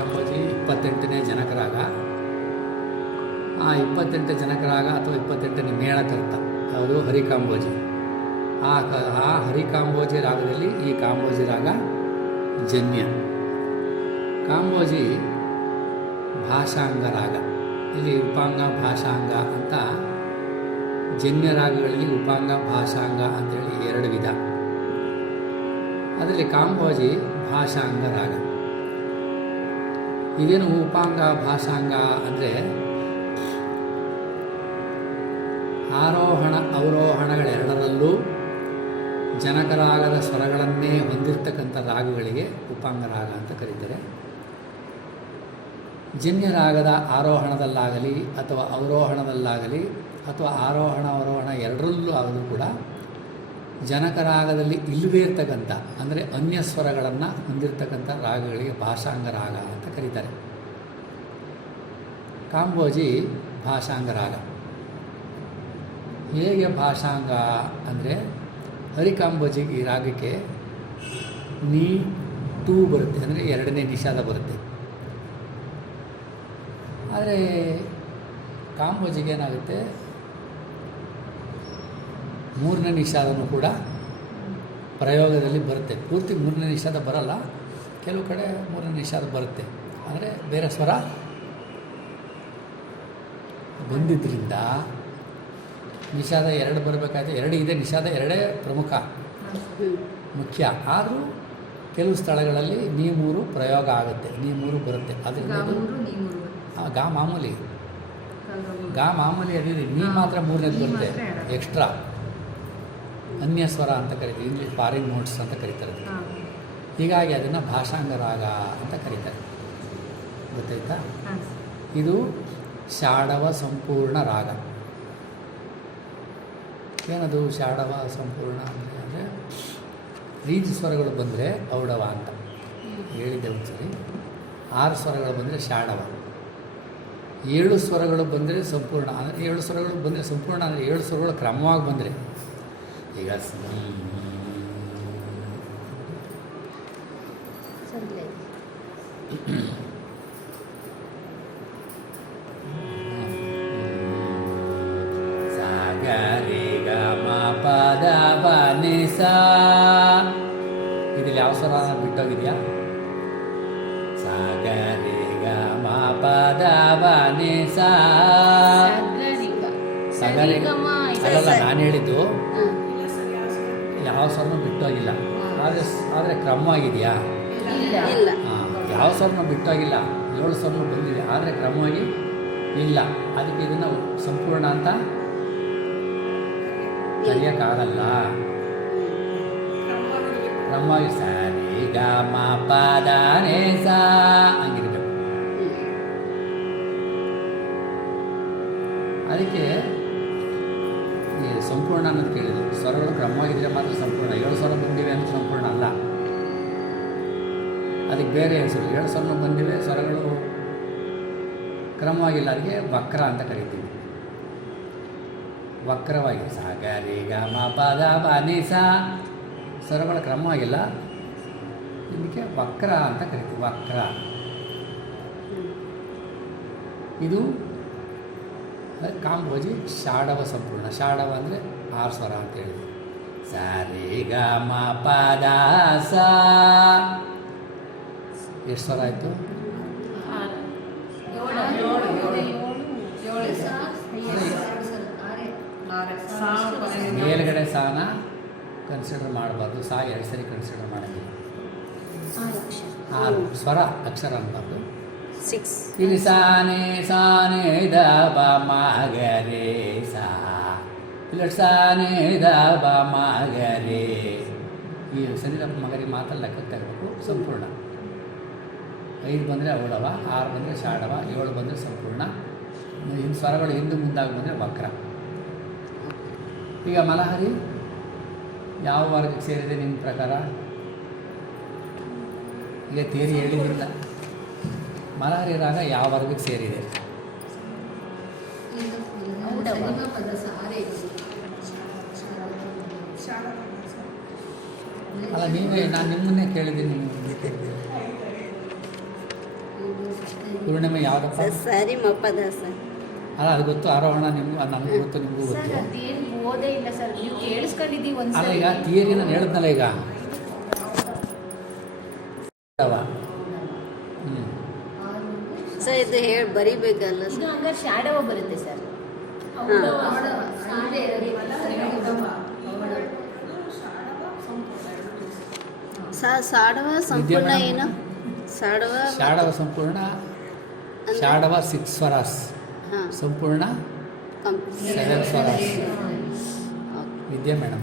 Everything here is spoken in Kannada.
ಹರಿಕಾಂಬೋಜಿ ಇಪ್ಪತ್ತೆಂಟನೇ ಜನಕರಾಗ. ಆ ಇಪ್ಪತ್ತೆಂಟು ಜನಕರಾಗ ಅಥವಾ ಇಪ್ಪತ್ತೆಂಟನೇ ಮೇಳಕರ್ತ ಅವರು ಹರಿಕಾಂಬೋಜಿ. ಆ ಕ, ಆ ಹರಿಕಾಂಬೋಜಿ ರಾಗದಲ್ಲಿ ಈ ಕಾಂಬೋಜಿ ರಾಗ ಜನ್ಯ. ಕಾಂಬೋಜಿ ಭಾಷಾಂಗ ರಾಗ. ಇಲ್ಲಿ ಉಪಾಂಗ, ಭಾಷಾಂಗ ಅಂತ ಜನ್ಯ ರಾಗಗಳಲ್ಲಿ ಉಪಾಂಗ, ಭಾಷಾಂಗ ಅಂತೇಳಿ ಎರಡು ವಿಧ. ಅದರಲ್ಲಿ ಕಾಂಬೋಜಿ ಭಾಷಾಂಗ ರಾಗ. ಇದೇನು ಉಪಾಂಗ, ಭಾಷಾಂಗ ಅಂದರೆ ಆರೋಹಣ ಅವರೋಹಣಗಳೆರಡರಲ್ಲೂ ಜನಕರಾಗದ ಸ್ವರಗಳನ್ನೇ ಹೊಂದಿರತಕ್ಕಂಥ ರಾಗಗಳಿಗೆ ಉಪಾಂಗ ರಾಗ ಅಂತ ಕರೀತಾರೆ. ಜನ್ಯ ರಾಗದ ಆರೋಹಣದಲ್ಲಾಗಲಿ ಅಥವಾ ಅವರೋಹಣದಲ್ಲಾಗಲಿ ಅಥವಾ ಆರೋಹಣ, ಅವರೋಹಣ ಎರಡರಲ್ಲೂ ಆದರೂ ಕೂಡ ಜನಕರಾಗದಲ್ಲಿ ಇಲ್ಲವೇ ಇರ್ತಕ್ಕಂಥ, ಅಂದರೆ ಅನ್ಯ ಸ್ವರಗಳನ್ನು ಹೊಂದಿರತಕ್ಕಂಥ ರಾಗಗಳಿಗೆ ಭಾಷಾಂಗ ರಾಗ ಕರೀತಾರೆ. ಕಾಂಬೋಜಿ ಭಾಷಾಂಗ ರಾಗ ಹೇಗೆ ಭಾಷಾಂಗ ಅಂದರೆ ಹರಿಕಾಂಬೋಜಿ ಈ ರಾಗಕ್ಕೆ ನೀ ಟೂ ಬರುತ್ತೆ, ಅಂದರೆ ಎರಡನೇ ನಿಷಾದ ಬರುತ್ತೆ. ಆದರೆ ಕಾಂಬೋಜಿಗೆ ಏನಾಗುತ್ತೆ? ಮೂರನೇ ನಿಷಾದನೂ ಕೂಡ ಪ್ರಯೋಗದಲ್ಲಿ ಬರುತ್ತೆ. ಪೂರ್ತಿ ಮೂರನೇ ನಿಷಾದ ಬರಲ್ಲ. ಕೆಲವು ಕಡೆ ಮೂರನೇ ನಿಷಾದ ಬರುತ್ತೆ. ಅಂದರೆ ಬೇರೆ ಸ್ವರ ಬಂದಿದ್ದರಿಂದ ನಿಷಾದ ಎರಡು ಬರಬೇಕಾದ್ರೆ ಎರಡು ಇದೆ ನಿಷಾದ ಎರಡೇ ಪ್ರಮುಖ. ಮುಖ್ಯ. ಆದರೂ ಕೆಲವು ಸ್ಥಳಗಳಲ್ಲಿ ನೀ ಮೂರು ಪ್ರಯೋಗ ಆಗುತ್ತೆ. ನೀ ಮೂರು ಬರುತ್ತೆ. ಅದರಿಂದ ಗಾ ಮಾಮೂಲಿ. ಗಾ ಮಾಮೂಲಿ. ಅದಿದೆ ನೀ ಮಾತ್ರ ಮೂರನೇದು ಬರುತ್ತೆ. ಎಕ್ಸ್ಟ್ರಾ. ಅನ್ಯ ಸ್ವರ ಅಂತ ಕರಿತೀವಿ ಇಂಗ್ಲೀಷ್ ಫಾರಿನ್ ನೋಟ್ಸ್ ಅಂತ ಕರೀತಾರೆ ಹೀಗಾಗಿ ಅದನ್ನು ಭಾಷಾಂಗ ರಾಗ ಅಂತ ಕರೀತಾರೆ. ಗೊತ್ತಾಯ್ತಾ? ಇದು ಶಾಡವ ಸಂಪೂರ್ಣ ರಾಗ. ಏನದು ಶಾಡವ ಸಂಪೂರ್ಣ ಅಂದರೆ ಅಂದರೆ ಸ್ವರಗಳು ಬಂದರೆ ಔಡವ ಅಂತ. ಹೇಳಿದ್ದೆ ಒಂದ್ಸರಿ. ಆರು ಸ್ವರಗಳು ಬಂದರೆ ಶಾಡವ. ಏಳು ಸ್ವರಗಳು ಬಂದರೆ ಸಂಪೂರ್ಣ ಅಂದರೆ ಏಳು ಸ್ವರಗಳು ಬಂದರೆ ಸಂಪೂರ್ಣ ಅಂದರೆ ಏಳು ಸ್ವರಗಳು ಕ್ರಮವಾಗಿ ಬಂದರೆ. ಈಗ ಸರಿ ಸ ಇದ್ರಲ್ಲಿ ಯಾವ ಸ್ವರ ಬಿಟ್ಟೋಗಿದೆಯಾ? ಸಾಗರಿ ಗ ಮ ಪದ ಪ ನಿ ಸ ಸಗರಿ ಅಲ್ಲಲ್ಲ ನಾನು ಹೇಳಿದ್ದು. ಯಾವ ಸ್ವರನೂ ಬಿಟ್ಟೋಗಿಲ್ಲ. ಆದರೆ ಆದರೆ ಕ್ರಮವಾಗಿದೆಯಾ? ಹಾಂ ಯಾವ ಸ್ವರನೂ ಬಿಟ್ಟೋಗಿಲ್ಲ. ಏಳು ಸ್ವರನೂ ಬಂದಿದೆ. ಆದರೆ ಕ್ರಮವಾಗಿ ಇಲ್ಲ. ಅದಕ್ಕೆ ಇದನ್ನು ಸಂಪೂರ್ಣ ಅಂತ ಕರೆಯೋಕ್ಕಾಗಲ್ಲ ಕ್ರಮವಾಗಿ ಸರಿ ಗ ಮ ಪದ ನೇ ಸ ಹಂಗಿರ್ಬೇಕು. ಅದಕ್ಕೆ ಸಂಪೂರ್ಣ ಅನ್ನೋದು ಕೇಳಿದ್ರು. ಸ್ವರಗಳು ಕ್ರಮವಾಗಿದ್ದರೆ ಮಾತ್ರ ಸಂಪೂರ್ಣ. ಏಳು ಸ್ವರ ಬಂದಿವೆ ಅಂತ ಸಂಪೂರ್ಣ ಅಲ್ಲ. ಅದಕ್ಕೆ ಬೇರೆ ಹೆಸರು. ಏಳು ಸ್ವರ ಬಂದಿವೆ, ಸ್ವರಗಳು ಕ್ರಮವಾಗಿಲ್ಲ. ಅದಕ್ಕೆ ವಕ್ರ ಅಂತ ಕರಿತೀವಿ. ವಕ್ರವಾಗಿ ಸಾಗರಿ ಗ ಮ ಪದ ಪ ನಿ ಸ ಸ್ವರಗಳ ಕ್ರಮವಾಗಿಲ್ಲ ಇದಕ್ಕೆ ವಕ್ರ ಅಂತ ಕರಿತೀವಿ, ವಕ್ರ. ಇದು ಕಾಂಬೋಜಿ ಶಾಡವ ಸಂಪೂರ್ಣ, ಶಾಡವ ಅಂದರೆ ಆರು ಸ್ವರ ಅಂತ ಹೇಳಿದ್ವಿ ಸರಿ ಗ ಮ ಪದ ಸ. ಎಷ್ಟು ಸ್ವರ ಆಯಿತು? ಮೇಲ್ಗಡೆ ಸಾನ ಕನ್ಸಿಡರ್ ಮಾಡಬಾರ್ದು ಸಾ ಎರಡು ಸರಿ ಕನ್ಸಿಡರ್ ಮಾಡೋಂಗಿಲ್ಲ ಆರು ಸ್ವರ ಅಕ್ಷರ ಅನ್ನಬಾರ್ದು ಸಿಕ್ಸ್ ಇಲ್ಲಿ ಸಾನೆ ಸಾನೆ ದ ಬ ಮಾಗರೆ ಸಾ. ಇಲ್ಲ ಸಾನೆ ದ ಬ ಮಾಗರೆ ಈ ಸನಿದಪ್ಪ ಮಗರಿ ಮಾತಲ್ಲಿ ಲೆಕ್ಕ ತಗಬೇಕು ಸಂಪೂರ್ಣ. ಐದು ಬಂದರೆ ಅವಳವ ಆರು ಬಂದರೆ ಶಾಡವ ಏಳು ಬಂದರೆ ಸಂಪೂರ್ಣ. ಇನ್ನು ಸ್ವರಗಳು ಹಿಂದೆ ಮುಂದಾಗ ಬಂದರೆ ವಕ್ರ. ಈಗ ಮಲಹರಿ. ಯಾವ ವರ್ಗಕ್ಕೆ ಸೇರಿದೆ ನಿಮ್ಮ ಪ್ರಕಾರ? ಈಗ ತೇರಿ ಹೇಳಿದ್ದಿಲ್ಲ ಮಲಹರಿ ರಾಗ ಯಾವ ವರ್ಗಕ್ಕೆ ಸೇರಿದೆ? ಅಲ್ಲ ನೀವೇ ನಾನು ನಿಮ್ಮನ್ನೇ ಕೇಳಿದ್ದೀನಿ ಪೂರ್ಣಿಮೆ ಯಾವ್ದಪ್ಪ? ಸರಿ ಮಪ್ಪದ ಸರ್ ಅಲ್ಲ ಅದು ಗೊತ್ತು ಆರೋಹಣ ನಿಮ್ಗೂ ನನಗೂ ಗೊತ್ತು ನಿಮಗೂ ಗೊತ್ತು. ಓದೇ ಇಲ್ಲ ಸರ್. ನೀವು ಕೇಳಿಸ್ಕೊಂಡಿದ್ದೀವಿ ಅಲ್ಲ ಈಗ ಥಿಯರಿ ನಾನು ಹೇಳಿದ್ನಲ್ಲ ಈಗ? ಹ್ಞೂ ಸರ್ ಇದು ಹೇಳಿ ಬರಿಬೇಕಲ್ಲ ಇದು ಹಂಗಾರೆ ಶಾಡವ ಬರುತ್ತೆ ಸರ್. ಸರ್ ಸಾಡವ ಸಂಪೂರ್ಣ. ಏನು? ಸಾಡವ ಶಾಡವ ಸಂಪೂರ್ಣ ಶಾಡವ ಸಿಕ್ಸ್ ಸ್ವರಾಸ್. ಹಾಂ. ಸಂಪೂರ್ಣ ಸೆವೆನ್ ಸ್ವರಾಸ್. വിദ്യ മേഡം